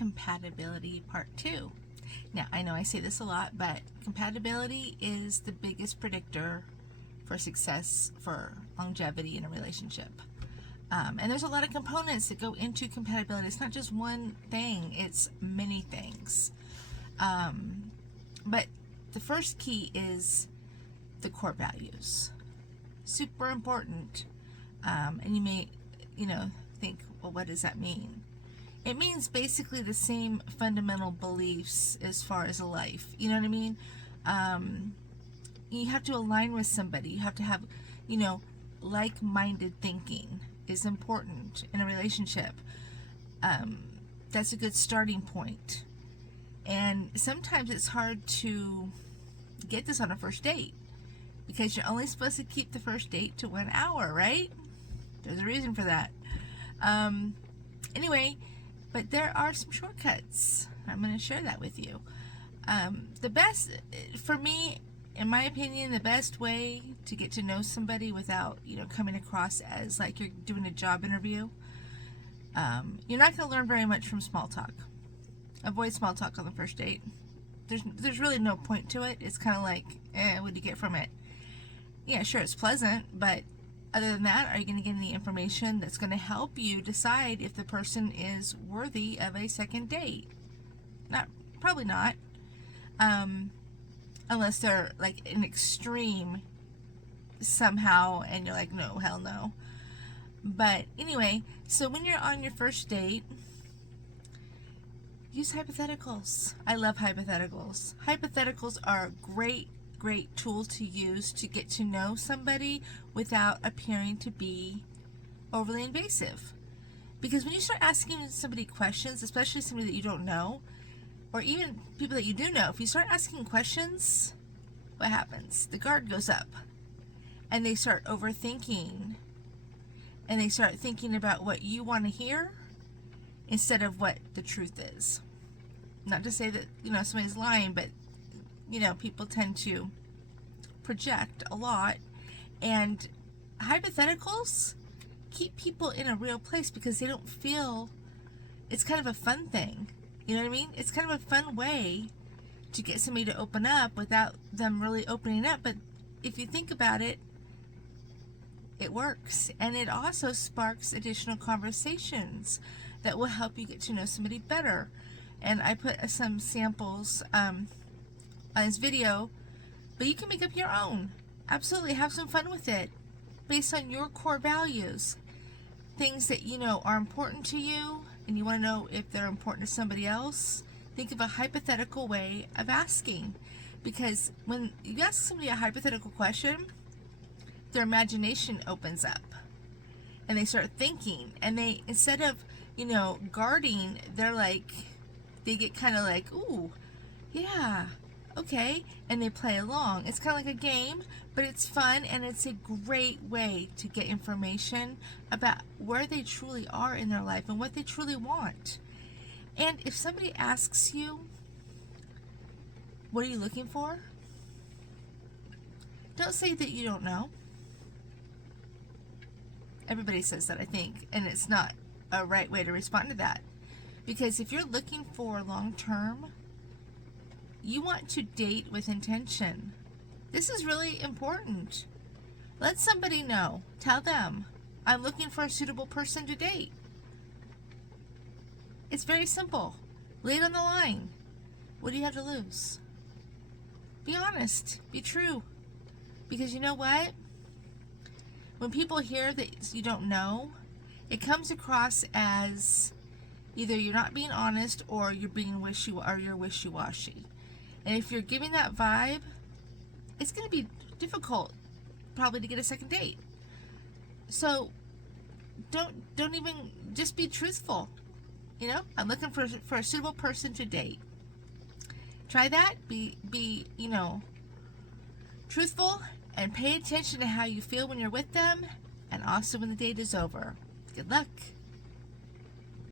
Compatibility Part 2. Now, I know I say this a lot, but compatibility is the biggest predictor for success, for longevity in a relationship. And there's a lot of components that go into compatibility. It's not just one thing, it's many things. But the first key is the core values. Super important. And you may, think, well, what does that mean? It means basically the same fundamental beliefs as far as life. You know what I mean? You have to align with somebody. You have to have, like-minded thinking is important in a relationship. That's a good starting point. And sometimes it's hard to get this on a first date because you're only supposed to keep the first date to 1 hour, right? There's a reason for that. Anyway, but there are some shortcuts. I'm going to share that with you. The best, for me, in my opinion, the best way to get to know somebody without, coming across as like you're doing a job interview, you're not going to learn very much from small talk. Avoid small talk on the first date. There's really no point to it. It's kind of like, what do you get from it? Yeah, sure, it's pleasant, but other than that, are you going to get any information that's going to help you decide if the person is worthy of a second date? Probably not. Unless they're like an extreme somehow and you're like, no, hell no. But anyway, so when you're on your first date, use hypotheticals. I love hypotheticals. Hypotheticals are a great tool to use to get to know somebody without appearing to be overly invasive. Because when you start asking somebody questions, especially somebody that you don't know, or even people that you do know, if you start asking questions, what happens? The guard goes up and they start overthinking and they start thinking about what you want to hear instead of what the truth is. Not to say that, somebody's lying, but, people tend to project a lot. And hypotheticals keep people in a real place because they don't feel, it's kind of a fun thing. You know what I mean? It's kind of a fun way to get somebody to open up without them really opening up. But if you think about it, it works. And it also sparks additional conversations that will help you get to know somebody better. And I put some samples on this video, but you can make up your own. Absolutely, have some fun with it based on your core values. Things that are important to you and you want to know if they're important to somebody else. Think of a hypothetical way of asking, because when you ask somebody a hypothetical question, their imagination opens up and they start thinking, and they, instead of guarding, they get kind of like, ooh, yeah, okay, and they play along. It's kind of like a game, but it's fun, and it's a great way to get information about where they truly are in their life and what they truly want. And if somebody asks you, what are you looking for? Don't say that you don't know. Everybody says that, I think, and it's not a right way to respond to that. Because if you're looking for long term, you want to date with intention. This is really important. Let somebody know. Tell them, I'm looking for a suitable person to date. It's very simple. Lay it on the line. What do you have to lose? Be honest. Be true. Because you know what? When people hear that you don't know, it comes across as either you're not being honest or you're being wishy-washy. And if you're giving that vibe, it's going to be difficult probably to get a second date. So don't even, just be truthful. I'm looking for a suitable person to date. Try that. Be truthful, and pay attention to how you feel when you're with them, and also when the date is over. Good luck.